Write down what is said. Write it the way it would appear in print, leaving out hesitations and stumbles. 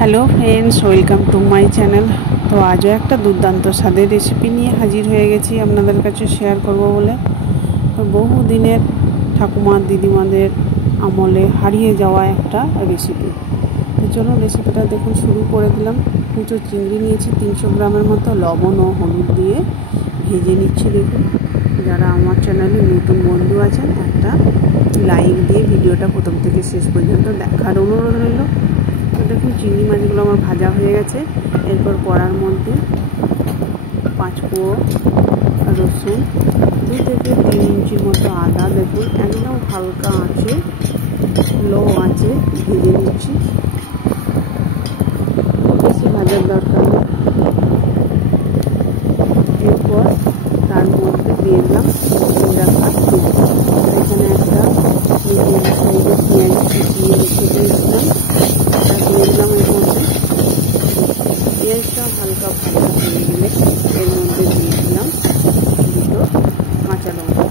Hello friends, welcome to my channel. তো আজও একটা দুর্দান্ত স্বাদের রেসিপি নিয়ে হাজির হয়ে গেছি আপনাদের কাছে শেয়ার করব বলে। তো বহু দিনের ঠাকুমা দিদিমাদের আমলে হারিয়ে যাওয়া একটা রেসিপি। তো চলুন রেসিপিটা দেখুন, শুরু করে দিলাম। কুচো চিংড়ি নিয়েছি 300 গ্রামের মতো, লবণ ও হলুদ দিয়ে ভেজে নিচ্ছি। দেখুন, যারা আমার চ্যানেলে নতুন বন্ধু আছেন একটা লাইক দিয়ে ভিডিওটা প্রথম থেকে শেষ পর্যন্ত দেখার অনুরোধ রইল। তো দেখুন, চিংড়ি মাছগুলো আমার ভাজা হয়ে গেছে। এরপর কড়ার মধ্যে 5 কোয়া রসুন, 2 থেকে 3 ইঞ্চির মতো আদা, দেখুন একদম হালকা আঁচে, লো আঁচে ভেজে নিচ্ছি। বেশি ভাজার দরকার নেই। এরপর তার মধ্যে দিয়ে দিলাম রাখা পেঁয়াজ। এখানে একটা মিডিয়াম সাইজের পেঁয়াজ কুচিয়ে রেখে দিয়েছিলাম, দিয়ে দিলাম এর মধ্যে। পেঁয়াজটা হালকা ভাজা হয়ে গেলে এর মধ্যে দিয়ে দিলাম 2 কাঁচা লঙ্কা।